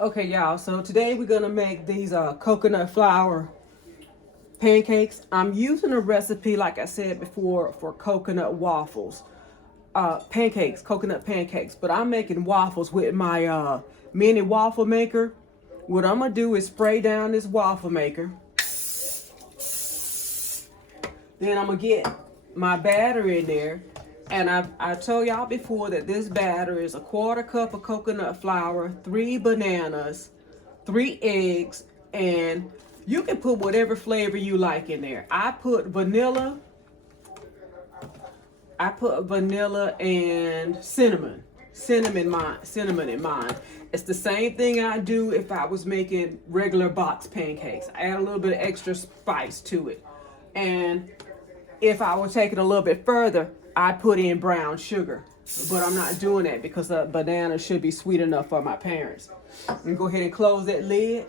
Okay, y'all, so today we're gonna make these coconut flour pancakes. I'm using a recipe, like I said before, for coconut waffles. Pancakes, coconut pancakes, but I'm making waffles with my mini waffle maker. What I'm gonna do is spray down this waffle maker. Then I'm gonna get my batter in there. And I told y'all before that this batter is a quarter cup of coconut flour, 3 bananas, 3 eggs, and you can put whatever flavor you like in there. I put vanilla and cinnamon in mine. It's the same thing I do if I was making regular box pancakes. I add a little bit of extra spice to it. And if I were taking a little bit further, I'd put in brown sugar. But I'm not doing that because the banana should be sweet enough for my parents. And go ahead and close that lid.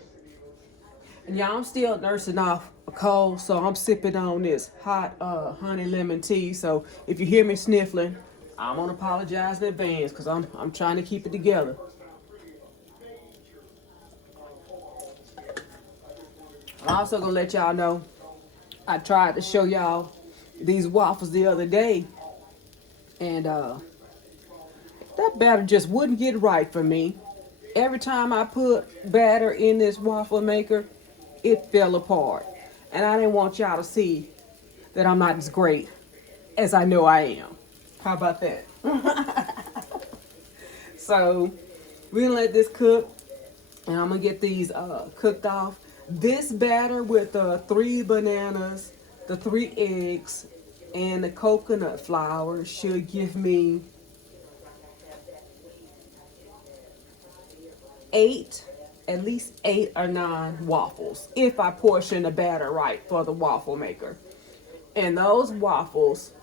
And y'all, I'm still nursing off a cold, so I'm sipping on this hot honey lemon tea. So if you hear me sniffling, I want to apologize in advance because I'm trying to keep it together. I'm also gonna let y'all know I tried to show y'all these waffles the other day, and that batter just wouldn't get right for me. Every time I put batter in this waffle maker, it fell apart. And I didn't want y'all to see that I'm not as great as I know I am. How about that? So we're gonna let this cook, and I'm gonna get these cooked off. This batter with the 3 bananas, the 3 eggs, and the coconut flour should give me 8, at least 8 or 9 waffles if I portion the batter right for the waffle maker. And those waffles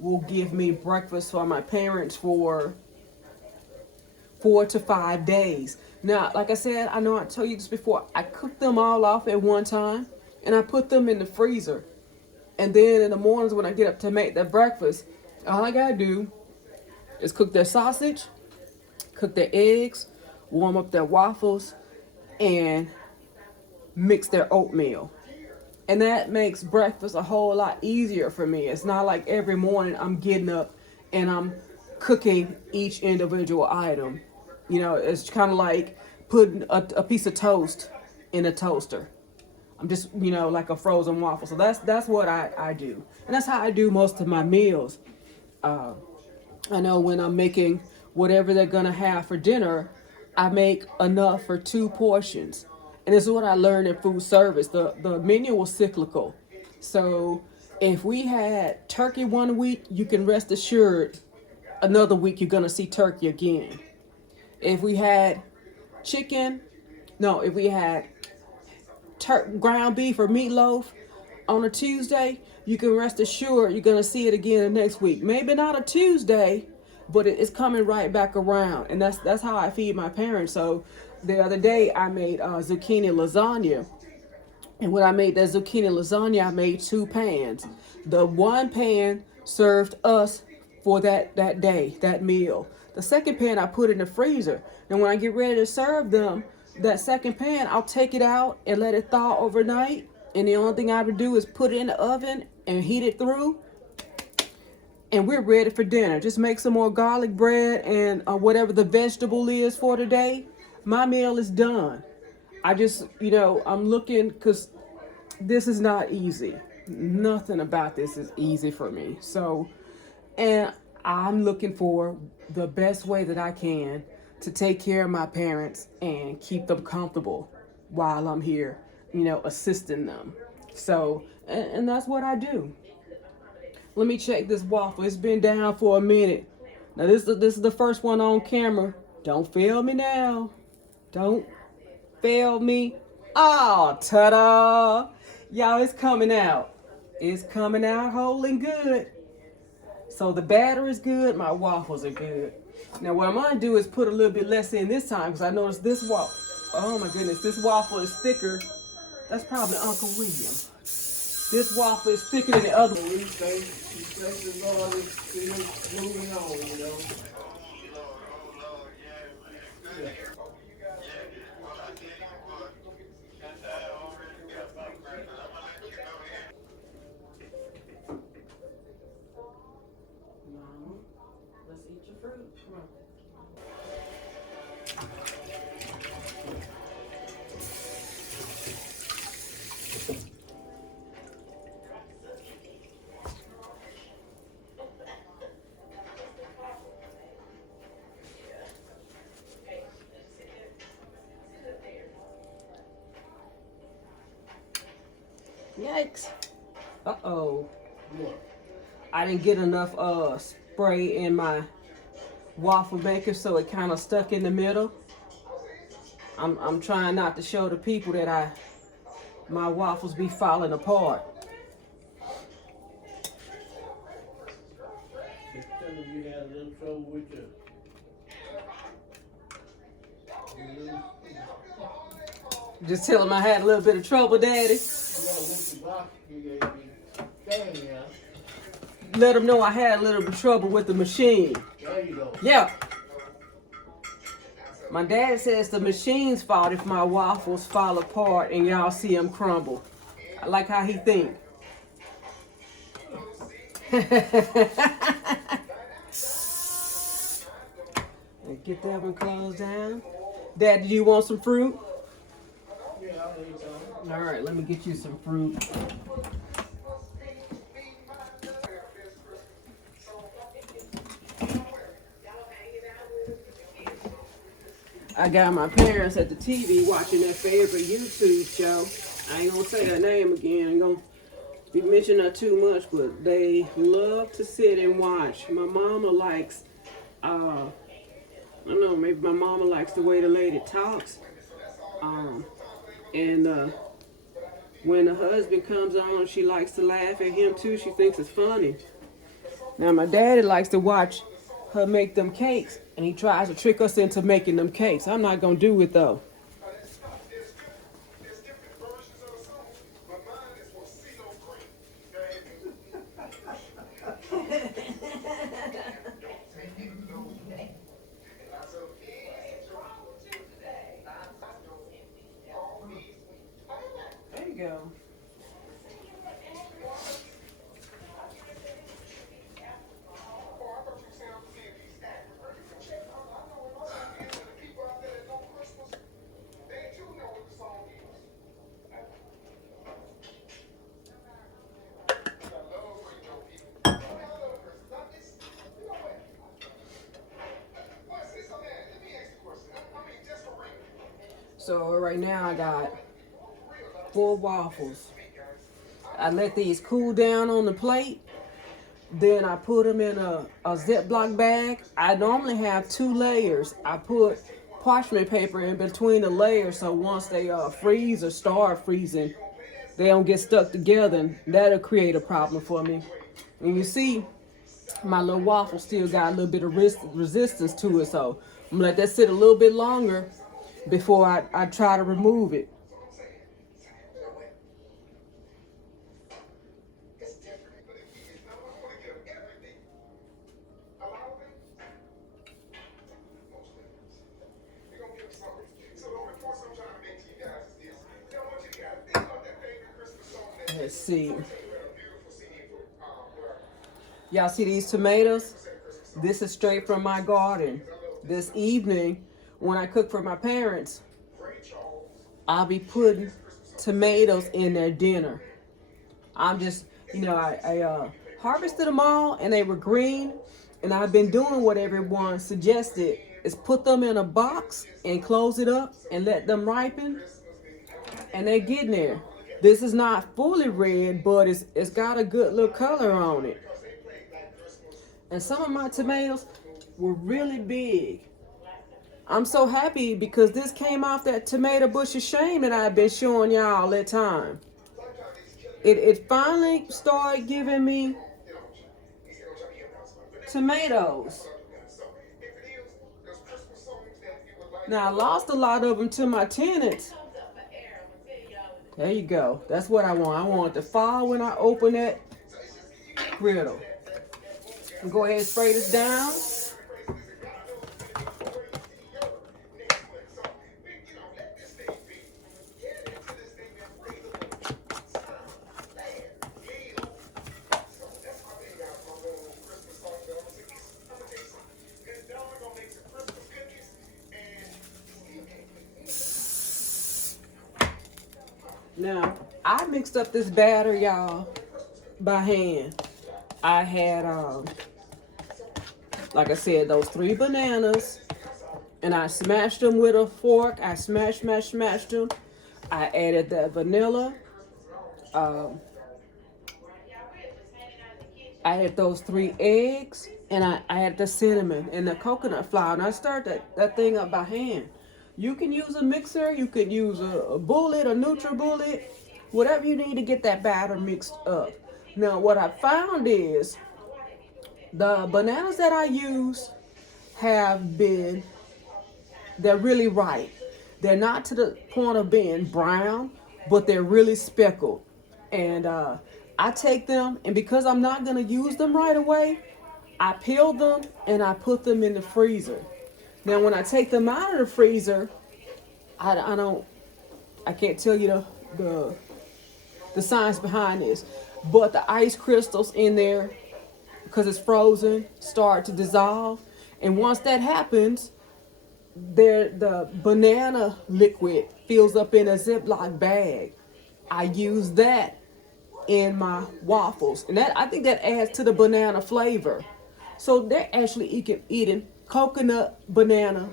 will give me breakfast for my parents for 4 to 5 days. Now, like I said, I know I told you this before, I cooked them all off at one time and I put them in the freezer. And then in the mornings when I get up to make their breakfast, all I gotta do is cook their sausage, cook their eggs, warm up their waffles, and mix their oatmeal. And that makes breakfast a whole lot easier for me. It's not like every morning I'm getting up and I'm cooking each individual item. You know, it's kind of like putting a piece of toast in a toaster. I'm just, like a frozen waffle. So that's what I do. And that's how I do most of my meals. I know when I'm making whatever they're going to have for dinner, I make enough for 2 portions. And this is what I learned in food service. The menu was cyclical. So if we had turkey one week, you can rest assured another week you're going to see turkey again. If we had if we had ground beef or meatloaf on a Tuesday, you can rest assured you're going to see it again the next week. Maybe not a Tuesday, but it's coming right back around. And that's how I feed my parents. So the other day I made zucchini lasagna. And when I made that zucchini lasagna, I made 2 pans. The one pan served us for that day, that meal. The second pan I put in the freezer. And when I get ready to serve them, that second pan, I'll take it out and let it thaw overnight. And the only thing I have to do is put it in the oven and heat it through. And we're ready for dinner. Just make some more garlic bread and whatever the vegetable is for today. My meal is done. I just, I'm looking because this is not easy. Nothing about this is easy for me. So, and I'm looking for the best way that I can to take care of my parents and keep them comfortable while I'm here, assisting them. So, and that's what I do. Let me check this waffle. It's been down for a minute. Now this is the first one on camera. Don't fail me now. Don't fail me. Oh, ta-da! Y'all, it's coming out. It's coming out whole and good. So the batter is good. My waffles are good. Now what I'm gonna do is put a little bit less in this time because I noticed this waffle. Oh my goodness, this waffle is thicker. That's probably Uncle William. This waffle is thicker than the other one. We thank the Lord is still moving on, Yeah. Yikes. Uh-oh. I didn't get enough spray in my waffle maker, so it kind of stuck in the middle. I'm trying not to show the people that my waffles be falling apart. You had a little trouble with your Just tell him I had a little bit of trouble, Daddy. Let him know I had a little bit of trouble with the machine. There you go. Yeah. My dad says the machine's fault if my waffles fall apart and y'all see them crumble. I like how he think. Get that one closed down. Dad, do you want some fruit? Yeah, I'll need some. All right, let me get you some fruit. I got my parents at the TV watching their favorite YouTube show. I ain't gonna say her name again. I ain't gonna be mentioning her too much, but they love to sit and watch. My mama likes, I don't know, maybe my mama likes the way the lady talks. And when the husband comes on, she likes to laugh at him too. She thinks it's funny. Now my daddy likes to watch her make them cakes, and he tries to trick us into making them cakes. I'm not gonna do it though. There you go. So right now I got 4 waffles. I let these cool down on the plate. Then I put them in a Ziploc bag. I normally have 2 layers. I put parchment paper in between the layers so once they freeze or start freezing, they don't get stuck together, and that'll create a problem for me. And you see, my little waffle still got a little bit of resistance to it, so I'm gonna let that sit a little bit longer before I try to remove it. Let's see. Y'all see these tomatoes? This is straight from my garden. This evening, when I cook for my parents, I'll be putting tomatoes in their dinner. I'm just, I harvested them all and they were green, and I've been doing what everyone suggested, is put them in a box and close it up and let them ripen, and they're getting there. This is not fully red, but it's got a good little color on it. And some of my tomatoes were really big. I'm so happy because this came off that tomato bush of shame that I've been showing y'all all that time. It finally started giving me tomatoes. Now I lost a lot of them to my tenants. There you go. That's what I want. I want it to fall when I open that griddle. And go ahead and spray this down. Now, I mixed up this batter, y'all, by hand. I had, like I said, those 3 bananas, and I smashed them with a fork. I smashed them. I added that vanilla, Um, I had those 3 eggs, and I had the cinnamon and the coconut flour, and I stirred that thing up by hand. You can use a mixer, you could use a bullet, a NutriBullet, whatever you need to get that batter mixed up. Now, what I found is the bananas that I use have been, they're really ripe. They're not to the point of being brown, but they're really speckled. And I take them, and because I'm not going to use them right away, I peel them and I put them in the freezer. Now, when I take them out of the freezer, I can't tell you the science behind this, but the ice crystals in there, because it's frozen, start to dissolve. And once that happens, the banana liquid fills up in a Ziploc bag. I use that in my waffles, and that, I think that adds to the banana flavor. So they're actually eating coconut banana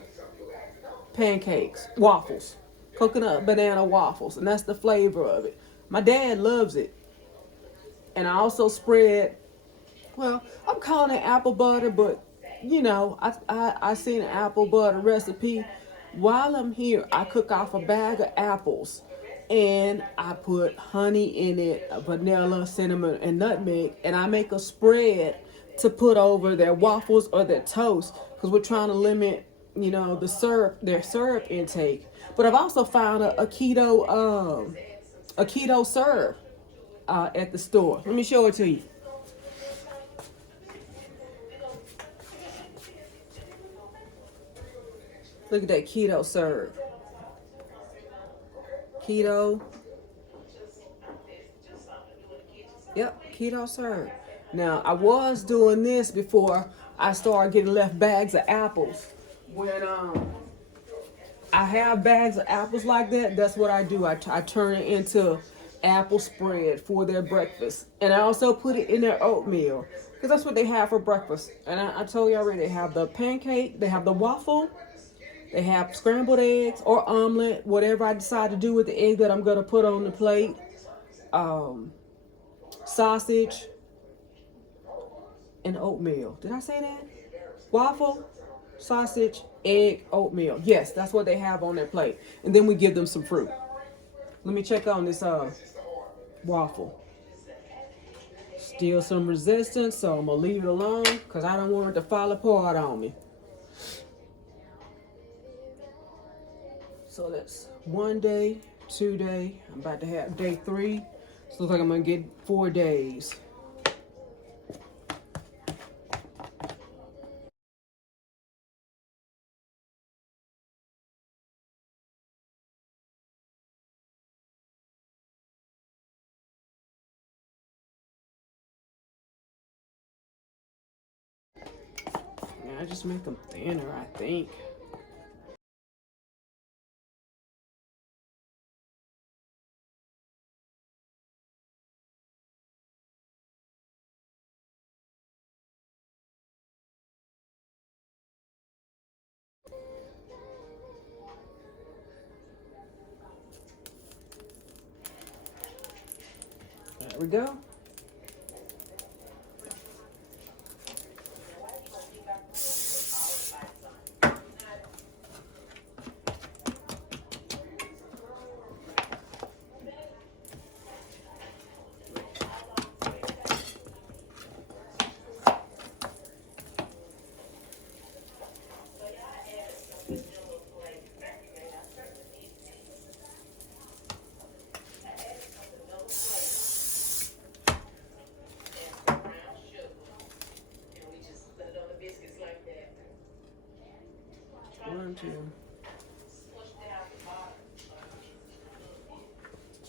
pancakes, waffles, coconut banana waffles, and that's the flavor of it. My dad loves it. And I also spread, well, I'm calling it apple butter, but I seen an apple butter recipe. While I'm here, I cook off a bag of apples, and I put honey in it, vanilla, cinnamon, and nutmeg, and I make a spread to put over their waffles or their toast, because we're trying to limit, their syrup intake. But I've also found a keto syrup at the store. Let me show it to you. Look at that keto syrup. Keto. Yep, keto syrup. Now, I was doing this before I started getting left bags of apples. When I have bags of apples like that, that's what I do. I turn it into apple spread for their breakfast. And I also put it in their oatmeal, because that's what they have for breakfast. And I told you already, they have the pancake, they have the waffle, they have scrambled eggs or omelet, whatever I decide to do with the egg that I'm going to put on the plate. Sausage and oatmeal. Did I say that? Waffle, sausage, egg, oatmeal. Yes, that's what they have on their plate. And then we give them some fruit. Let me check on this waffle. Still some resistance, so I'm going to leave it alone because I don't want it to fall apart on me. So that's 1 day, 2 day. I'm about to have day 3. So it looks like I'm going to get 4 days. I just make them thinner, I think. There we go.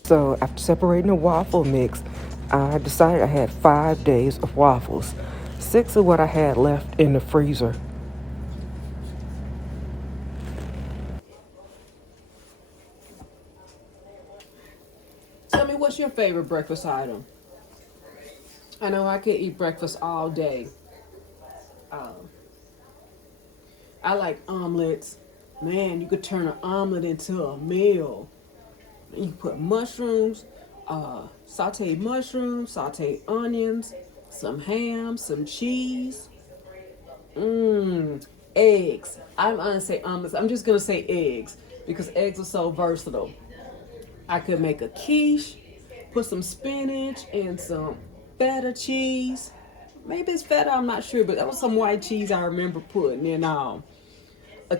So after separating the waffle mix, I decided I had 5 days of waffles. 6 of what I had left in the freezer. Tell me, what's your favorite breakfast item? I know I could eat breakfast all day. I like omelets. Man, you could turn an omelet into a meal. You can put mushrooms, sauteed mushrooms, sauteed onions, some ham, some cheese. Eggs. I'm gonna say omelets. I'm just gonna say eggs because eggs are so versatile. I could make a quiche, put some spinach and some feta cheese. Maybe it's feta, I'm not sure, but that was some white cheese I remember putting in a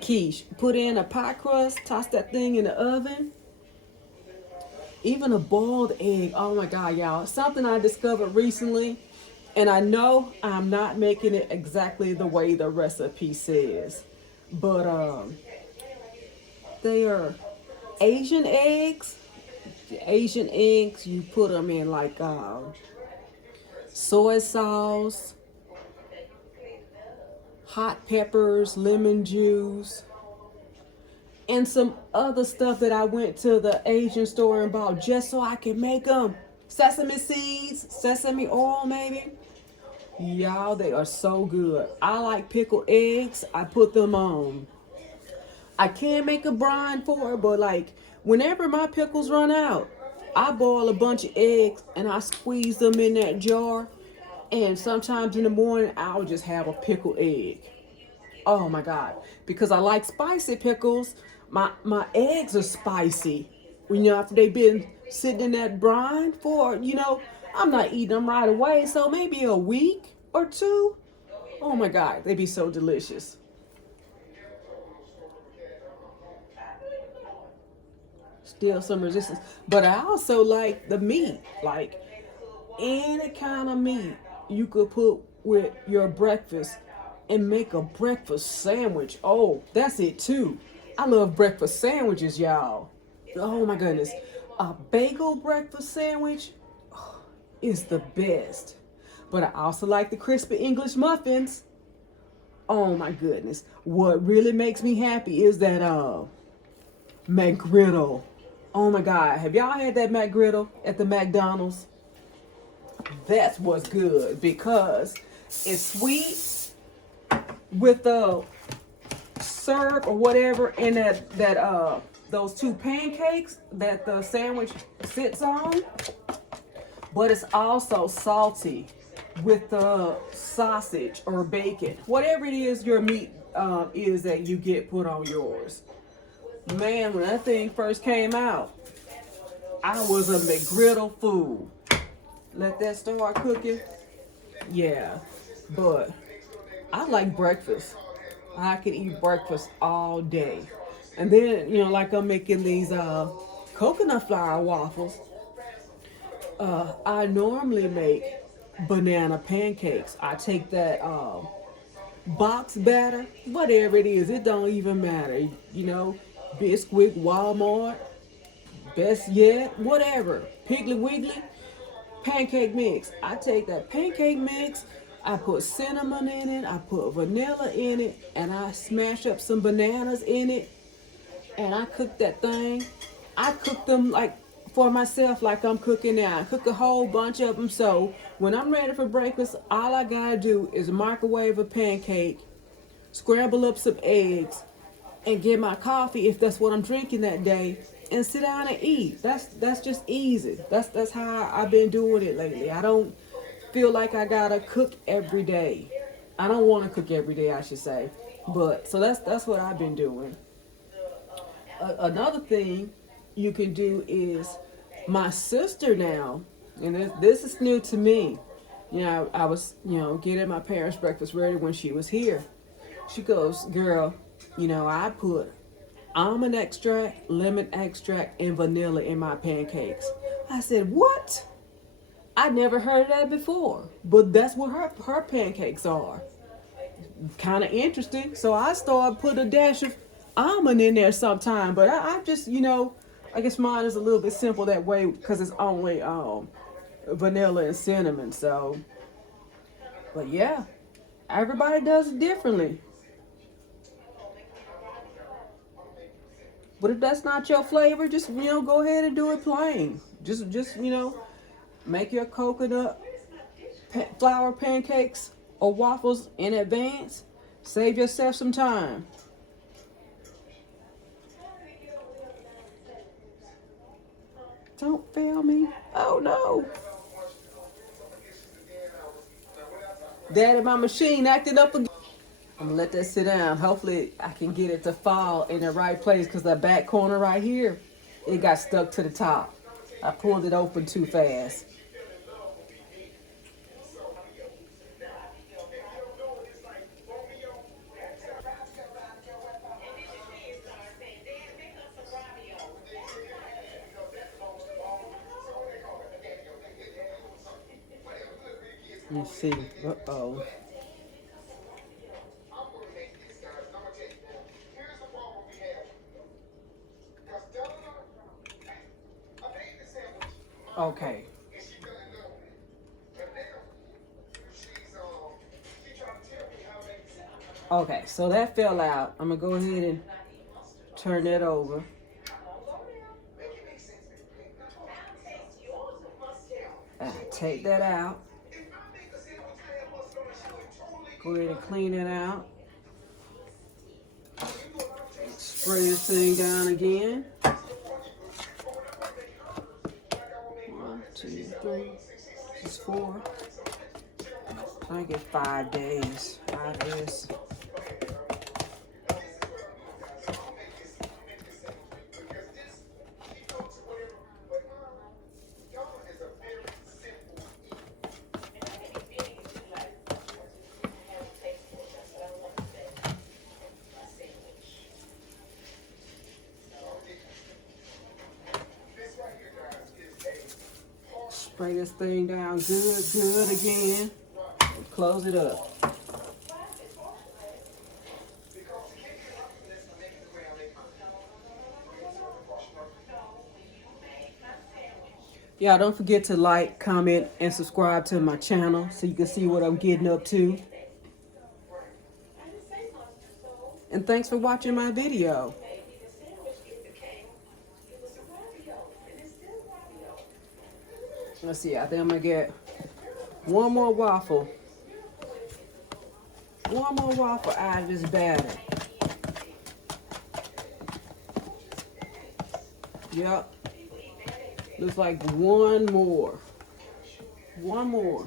quiche. Put in a pie crust, toss that thing in the oven. Even a boiled egg. Oh my God, y'all. Something I discovered recently. And I know I'm not making it exactly the way the recipe says. But they are Asian eggs. Asian eggs, you put them in like soy sauce, hot peppers, lemon juice, and some other stuff that I went to the Asian store and bought just so I can make them. Sesame seeds, sesame oil maybe. Y'all, they are so good. I like pickled eggs. I put them on. I can make a brine for it, but like whenever my pickles run out, I boil a bunch of eggs and I squeeze them in that jar. And sometimes in the morning, I'll just have a pickled egg. Oh my God. Because I like spicy pickles. My eggs are spicy. After they've been sitting in that brine for, I'm not eating them right away. So maybe a week or two. Oh my God. They'd be so delicious. Still some resistance. But I also like the meat. Like any kind of meat you could put with your breakfast and make a breakfast sandwich. Oh, that's it too. I love breakfast sandwiches, y'all. Oh my goodness. A bagel breakfast sandwich is the best. But I also like the crispy English muffins. Oh my goodness. What really makes me happy is that McGriddle. Oh my God. Have y'all had that McGriddle at the McDonald's? That's what's good because it's sweet with the syrup or whatever in that those two pancakes that the sandwich sits on, but it's also salty with the sausage or bacon, whatever it is your meat is that you get put on yours. Man, when that thing first came out, I was a McGriddle fool. Let that start cooking. Yeah, but I like breakfast. I can eat breakfast all day. And then, like I'm making these coconut flour waffles. I normally make banana pancakes. I take that box batter, whatever it is, it don't even matter. Bisquick, Walmart, Best Yet, whatever. Piggly Wiggly, pancake mix. I take that pancake mix, I put cinnamon in it, I put vanilla in it, and I smash up some bananas in it, and I cook that thing. I cook them like for myself, like I'm cooking now. I cook a whole bunch of them, so when I'm ready for breakfast, all I gotta do is microwave a pancake, scramble up some eggs, and get my coffee if that's what I'm drinking that day, and sit down and eat. That's just easy. That's how I've been doing it lately. I don't feel like I gotta cook every day. I don't want to cook every day, I should say. But so that's what I've been doing. Another thing you can do is my sister now, and this is new to me. I was getting my parents' breakfast ready when she was here. She goes, girl, I put almond extract, lemon extract, and vanilla in my pancakes. I said, what? I never heard of that before, but that's what her pancakes are. Kind of interesting. So I started put a dash of almond in there sometime, but I just, I guess mine is a little bit simple that way because it's only vanilla and cinnamon. So, but yeah, everybody does it differently. But if that's not your flavor, just go ahead and do it plain. Just make your coconut flour pancakes or waffles in advance. Save yourself some time. Don't fail me. Oh no. Daddy, my machine acting up again. I'm gonna let that sit down. Hopefully I can get it to fall in the right place because the back corner right here, it got stuck to the top. I pulled it open too fast. Let's see. Uh-oh. Okay. Okay, so that fell out. I'm gonna go ahead and turn that over. Take that out. Go ahead and clean it out. Spray this thing down again. 1, 2, 3, 4. I get 5 days. 5 days. Spray this thing down good again. Close it up. Y'all don't forget to like, comment, and subscribe to my channel so you can see what I'm getting up to. And thanks for watching my video. Let's see, I think I'm gonna get one more waffle. One more waffle out of this batter. Yep. Looks like one more. One more.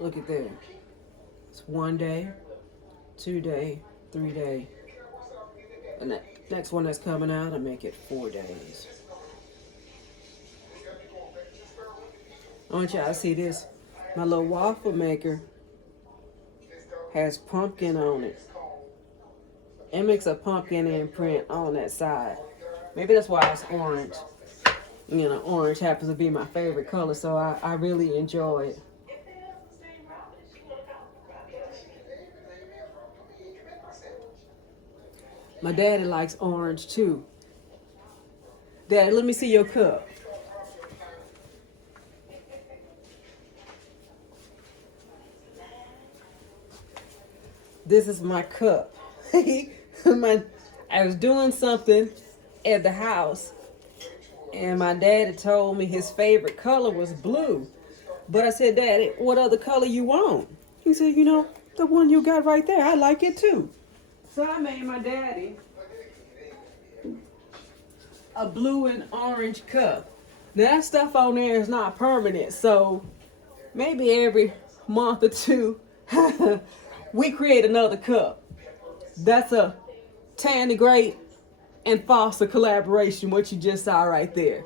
Look at that. It's 1 day, 2 day, 3 day. And the next one that's coming out, I make it 4 days. I want y'all to see this. My little waffle maker has pumpkin on it. It makes a pumpkin imprint on that side. Maybe that's why it's orange. You know, orange happens to be my favorite color, so I really enjoy it. My daddy likes orange too. Daddy, let me see your cup. This is my cup. I was doing something at the house and my daddy told me his favorite color was blue. But I said, Daddy, what other color you want? He said, you know, the one you got right there. I like it too. So I made my daddy a blue and orange cup. Now that stuff on there is not permanent, so maybe every month or two we create another cup. That's a tandgreat and Foster collaboration, what you just saw right there.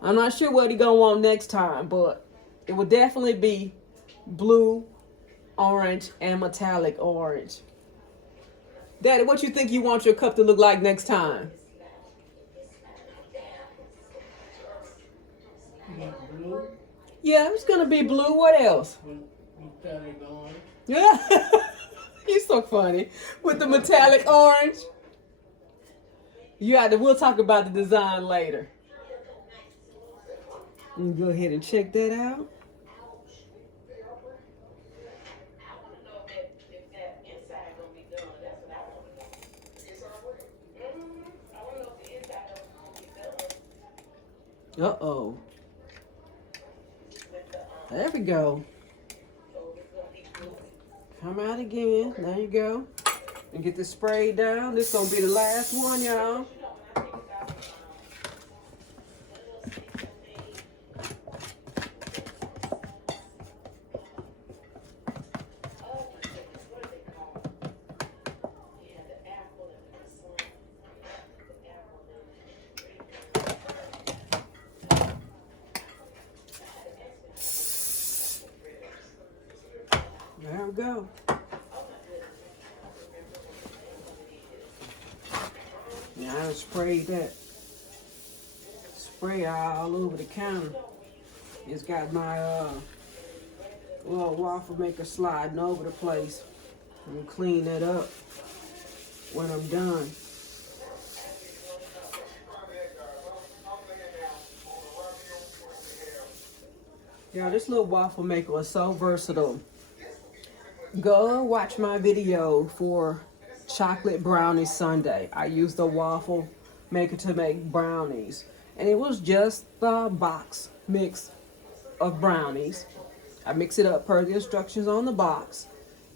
I'm not sure what he gonna want next time, but it will definitely be blue, orange, and metallic orange. Daddy, what you think you want your cup to look like next time? Blue? Yeah, it's gonna be blue. What else? metallic orange. Yeah. You so funny. With the metallic orange. We'll talk about the design later. Go ahead and check that out. Uh-oh. There we go. Come out again. There you go. And get the spray down. This is going to be the last one, y'all. There we go. Yeah, I sprayed that spray all over the counter. It's got my little waffle maker sliding over the place. I'm gonna clean that up when I'm done. Yeah, this little waffle maker is so versatile. Go watch my video for chocolate brownie sundae. I used the waffle maker to make brownies. And it was just the box mix of brownies. I mix it up per the instructions on the box.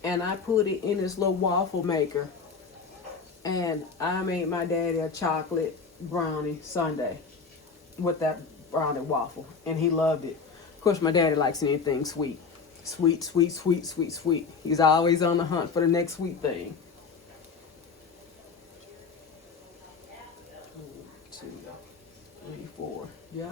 And I put it in this little waffle maker. And I made my daddy a chocolate brownie sundae with that brownie waffle. And he loved it. Of course, my daddy likes anything sweet. Sweet, sweet, sweet, sweet, sweet. He's always on the hunt for the next sweet thing. 1, 2, 3, 4. Yeah.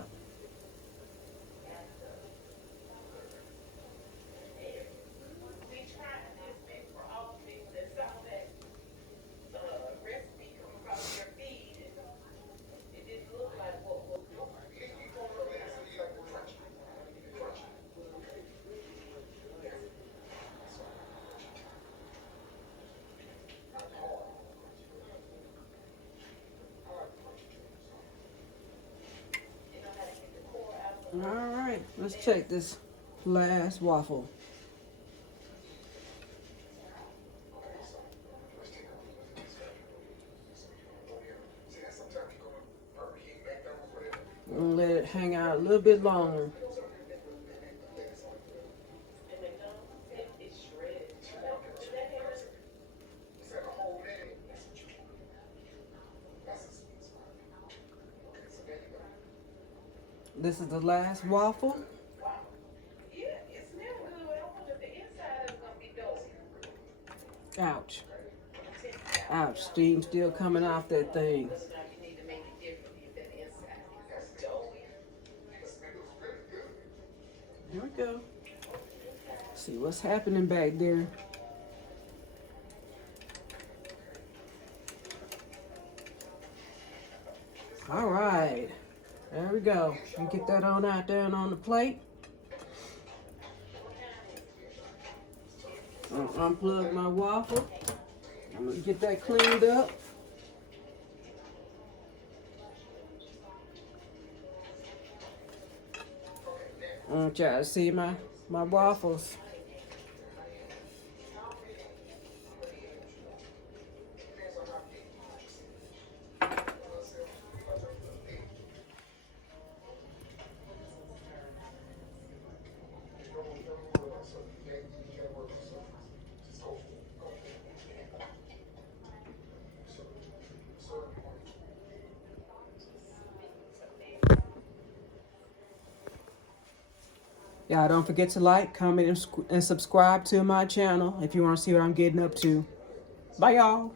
All right, let's check this last waffle. And let it hang out a little bit longer. This is the last waffle. Ouch. Ouch. Steam still coming off that thing. Here we go. See what's happening back there. All right. There we go. You get that on out there and on the plate. I'm gonna unplug my waffle. I'm gonna get that cleaned up. I want y'all to see my waffles. Y'all don't forget to like, comment, and subscribe to my channel if you want to see what I'm getting up to. Bye, y'all.